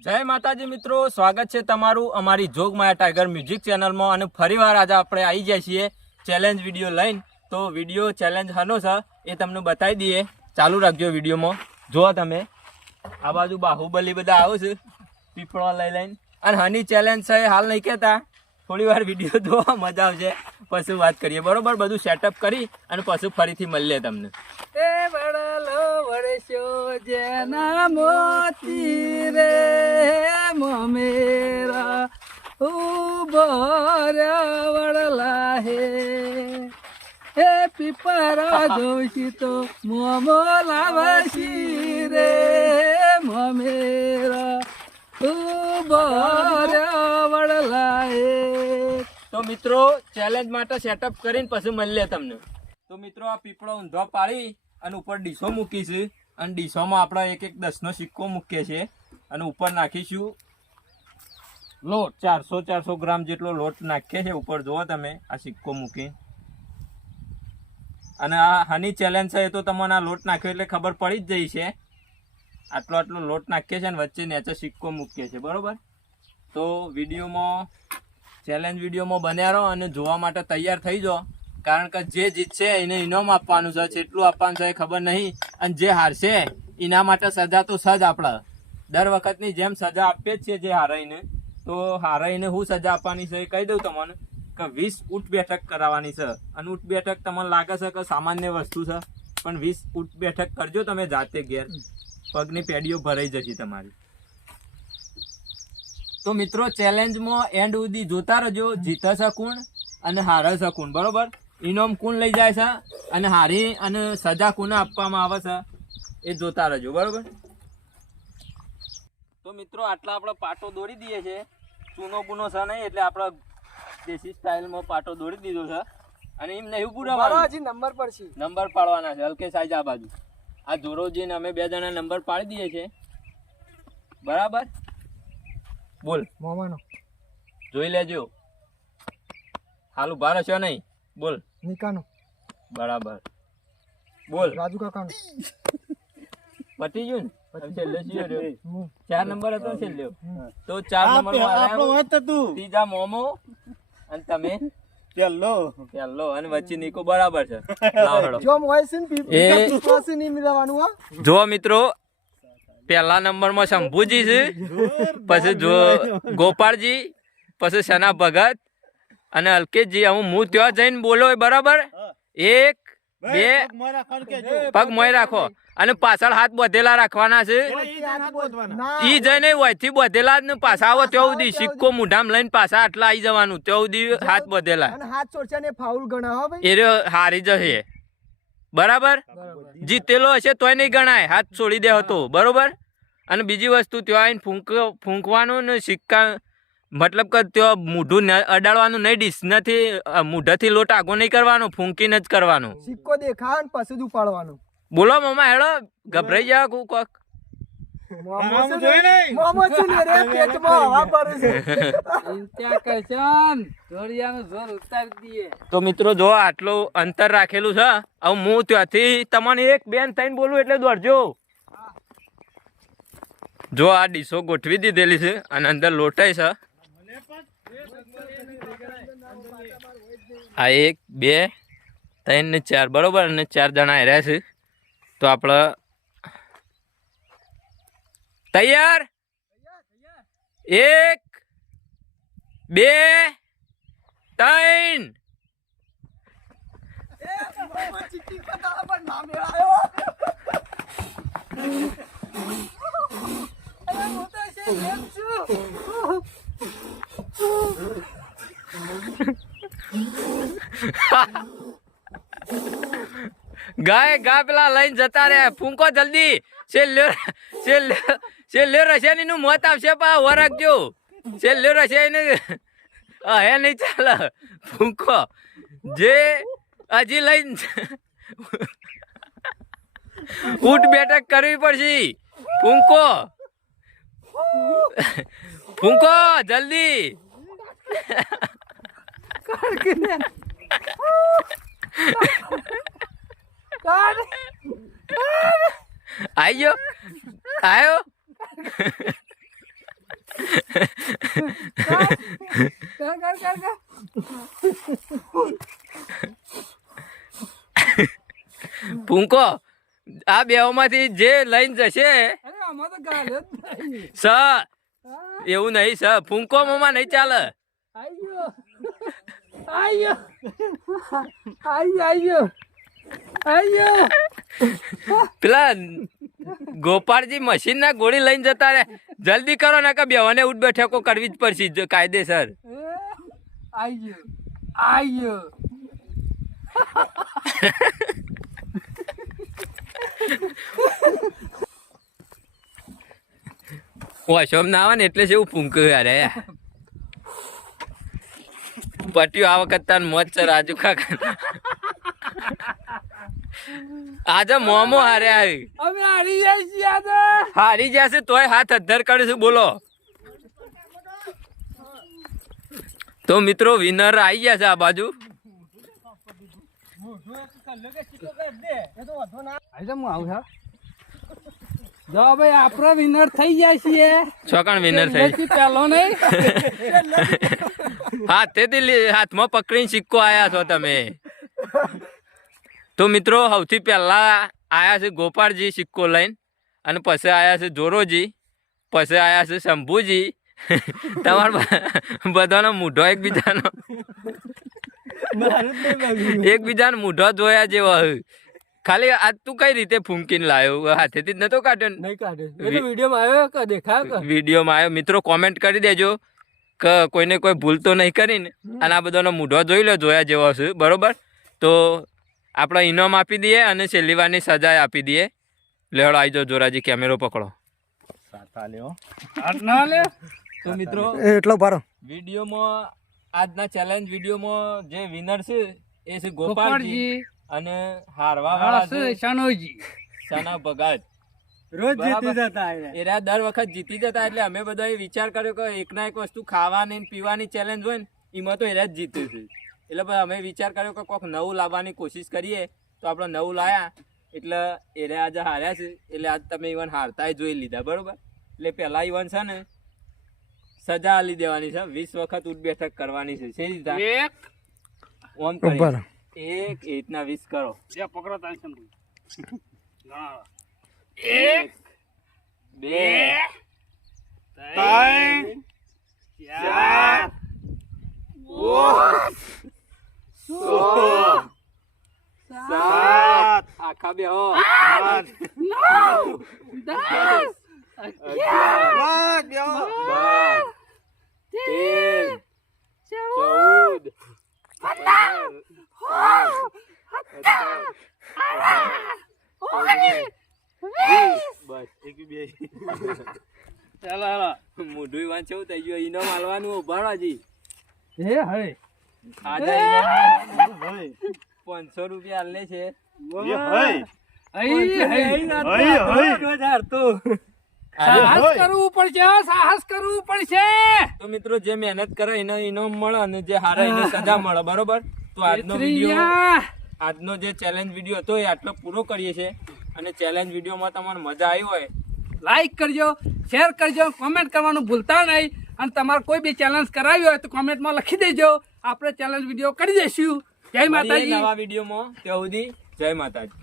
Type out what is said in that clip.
જય માતાજી મિત્રો, સ્વાગત છે તમારું અમારી જોગમાયા ટાઈગર મ્યુઝિક ચેનલમાં. અને ફરીવાર આજે આપણે આવી જાય છીએ ચેલેન્જ વિડીયો લઈને. તો વિડીયો ચેલેન્જ હનો છે એ તમને બતાવી દઈએ. ચાલુ રાખજો વિડીયોમાં. જુઓ તમે આ બાજુ બાહુબલી બધા આવો છે પીપળો લઈને. અને હની ચેલેન્જ છે હાલ નહીં કહેતા, થોડી વાર વિડીયો જોવા મજા આવશે, પછી વાત કરીએ. બરોબર, બધું સેટઅપ કરી અને પછી ફરીથી મળીએ તમને. એ વડલો વડશો જેના મોતી રે મમેરા ઉભો વડલા હે પીપરા જોશી તો મોમો લાવશી રે મમેરા ઉભો વડલા હે. તો મિત્રો ચેલેન્જ માટે સેટઅપ કરીને પછી મળીએ તમને. તો મિત્રો આ પીપળો ઊંધો પાડી અને ઉપર ડીશો મૂકી છે. અને ડીશોમાં આપણે એક 10નો સિક્કો મૂકીએ છીએ અને ઉપર નાખીશું લોટ. 400 ગ્રામ જેટલો લોટ નાખીએ છીએ ઉપર. જુઓ તમે આ સિક્કો મૂકી. અને આ હની ચેલેન્જ છે એ તો તમને આ લોટ નાખ્યો એટલે ખબર પડી જ જઈ છે. આટલો લોટ નાખીએ છીએ અને વચ્ચે નીચે સિક્કો મૂકીએ છીએ. બરોબર, તો વિડીયોમાં ચેલેન્જ વિડીયોમાં બન્યા રહો અને જોવા માટે તૈયાર થઈ જાઓ. કારણ કે જે જીતશે એને ઇનામ આપવાનું છે. જેટલું આપવાનું છે એ ખબર નહીં. અને જે હારશે એના માટે સજા તો સજ. આપણે દર વખતની જેમ સજા આપીએ જ છીએ જે હારાઈને. તો હારાઈને હું સજા આપવાની છે એ કહી દઉં તમને કે 20 ઊંટ બેઠક કરાવવાની છે. અને ઊંટ બેઠક તમને લાગે છે કે સામાન્ય વસ્તુ છે, પણ 20 ઊંટ બેઠક કરજો તમે જાતે ઘેર. પગની પેડીઓ ભરાઈ જશે તમારી. તો મિત્રો ચેલેન્જમાં એન્ડ સુધી જોતા રહેજો. જીતે છે કોણ અને હારે છે કોણ. બરોબર, ઇનામ કોણ લઈ જાય છે અને હારી અને સજા કોને આપવામાં આવે છે એ જોતા રહેજો. બરોબર, તો મિત્રો આટલા આપણે પાટો દોરી દઈએ છે. ચૂનો બૂનો છે નહીં એટલે આપણે દેશી સ્ટાઇલમાં પાટો દોરી દીધો છે. અને એમ નહીં પૂરા નંબર પર છે, નંબર પાડવાના છે. હલકે સાઈઝ આ બાજુ આ જોરોજીને અમે 2 જણા નંબર પાડી દઈએ છીએ. બરાબર, બોલ મોમાનો જોઈ લેજો. હાલ ઉભા રહેશો નહીં. બોલ નિકાનો બરાબર, બોલ રાજુ કાકાનો પતી ગયું ને. છેલ્લે શું રહ્યો? 4 નંબર હતો છેલ્લે. તો 4 નંબર ત્રીજા મોમો અને તમે પેલો અને વચ્ચે નીકો. બરાબર છે. જો મિત્રો પહેલા નંબરમાં શંભુજી છે, પછી ગોપાળજી, પછી સના ભગત અને અલ્કેશજી. હું ત્યાં જઈને બોલો. બરાબર, 1 2 પગ મોય રાખો અને પાછળ હાથ બધેલા રાખવાના છે. ઈ જઈને વયથી બધેલા જ ને પાછા આવો ત્યાં સુધી સિક્કો મૂઢામાં લઈને પાછા આટલા આવી જવાનું. ત્યાં સુધી હાથ બધેલા. એ હારી જશે. બરાબર, જીતેલો હશે તોય નહીં ગણાય, હાથ છોડી દે હતો. બરોબર, અને બીજી વસ્તુ ત્યાં આવીને ફૂંકવાનું ને સિક્કા મતલબ કે ત્યાં મૂઢું અડાડવાનું નહીં. ડીશ નથી, મૂઢાથી લોટ આગો નહીં કરવાનો, ફૂંકીને જ કરવાનો. સિક્કો દેખાય પછી જ ઉપાડવાનો. બોલો મામા, હેડો ગભરાઈ જાવ કોક. તો મિત્રો જો આટલું અંતર રાખેલું છે. હવે હું ત્યાંથી તમને 1 2 3 બોલું એટલે દોડજો. જો આ ડીશો ગોઠવી દીધેલી છે અને અંદર લોટાઈ છે. આ 1 2 3 ને 4. બરોબર, અને 4 જણા રહ્યા છે. તો આપણે તૈયાર? 1 2 3. ગા પેલા લઈને જતા રે. ફૂંકો જલ્દી. છેલ્લે રશિયાની નું મોત આવશે. પા વરખજો. છેલ્લે રશિયાની હે નહીં ચાલે. ફૂંકો જે હજી લઈને ઊંટ બેઠક કરવી પડશે. ફૂંકો ફૂંકો જલ્દી. આયો આયો ફૂંકો આ બેઓમાંથી જે લઈને જશે અરે આમાં તો ગાલ્યો જ નહીં. સ એવું નહીં સ ફૂંકો મોમાં નહીં ચાલે. આયો આયો આયો આયો પેલા ગોપાળજી મશીન ના ગોળી લઈને જતા રે, જલ્દી કરો ને કે બેવાને ઉઠ બેઠકો કરવી જ પડશે કાયદેસર. આયો આયો વોશોમ ના આવે ને એટલે છે એવું ફૂંક્યું યાર. પટ્યું આ વખત તાર મોજ છે રાજુ કાકા. આજે મોમો હારે આવી અમે હારી જાય છીએ આજે. હારી જશે તોય હાથ અદ્ધર કરીશું. બોલો તો મિત્રો વિનર આવી ગયા છે આ બાજુ. જો ભાઈ આપડે વિનર થઈ જાય છીએ. છોકણ વિનર થઈ પેલો નહીં હાથમાં પકડીને સિક્કો આયા છો તમે. તો મિત્રો સૌથી પહેલા આયા છે ગોપાળજી સિક્કો લઈને, અને પછી આયા છે જોરોજી, પછી આયા છે શંભુજી. તમારા બધાનો મૂઢો એકબીજાનો મૂઢો જોયા જેવો. ખાલી આજ તું કઈ રીતે ફૂંકીને લાવ્યો? હાથેથી જ નતો કાઢ્યો? નહીં કાઢે. વિડીયોમાં આવ્યો કે દેખાયો? વિડીયોમાં આવ્યો. મિત્રો કોમેન્ટ કરી દેજો કે કોઈને કોઈ ભૂલ તો નહીં કરીને, અને આ બધાનો મૂઢો જોઈ લો જોયા જેવો છે. બરોબર, તો આપણે ઇનામ આપી દઈએ અને છેલ્લી વારની સજા આપી દઈએ. લેવડો આવી જાઓ જોરાજી, કેમેરો પકડો. તો મિત્રો એટલો ભારો વિડીયોમાં આજના ચેલેન્જ વિડીયોમાં જે વિનર છે એ છે ગોપાળજી, અને હારવા વાળા છે શાનોજી. શાના ભગત. રોજ જીતી જતા એ રહ્યા દર વખત જીતી જતા, એટલે અમે બધાએ વિચાર કર્યો કે એક ના એક વસ્તુ ખાવાની ને પીવાની ચેલેન્જ હોય ને એમાં તો એ રહ્યા જ જીતે છે. એટલે પછી અમે વિચાર કર્યો કે કોઈક નવું લાવવાની કોશિશ કરીએ. તો આપણે નવું લાયા એટલે એ રહ્યા આજે હાર્યા છે. એટલે આજ તમે ઇવન હારતાય જોઈ લીધા. બરોબર, એટલે પહેલા ઇવન છે ને સજા આલી દેવાની છે. 20 વખત ઉઠ બેઠક કરવાની છે. છે રીતના ઓમ કરી એક રીતના 20 કરો. પકડો તાન 1 2 3 4 5 આખા બે હો 14 વાંચવું થઈ ગયું. ઇનામ આલવાનું ઉભાડવાજી. આજે 500 રૂપિયા આલે છે. સાહસ કરવું પડશે. તો મિત્રો જે મહેનત કરે એને ઇનામ મળે, અને જે હારે એને સજા મળે. બરોબર, તો આજનો જે ચેલેન્જ વિડીયો હતો એ આટલો પૂરો કરીએ છીએ. અને ચેલેન્જ વિડીયોમાં તમને મજા આવી હોય લાઈક કરજો, શેર કરજો, કોમેન્ટ કરવાનું ભૂલતા નહીં. અને તમારે કોઈ બી ચેલેન્જ કરાવી હોય તો કોમેન્ટમાં લખી દેજો. આપણે ચેલેન્જ વિડીયો કરી દઈશું. જય માતાજી. નવા વિડીયોમાં ત્યાં સુધી જય માતાજી.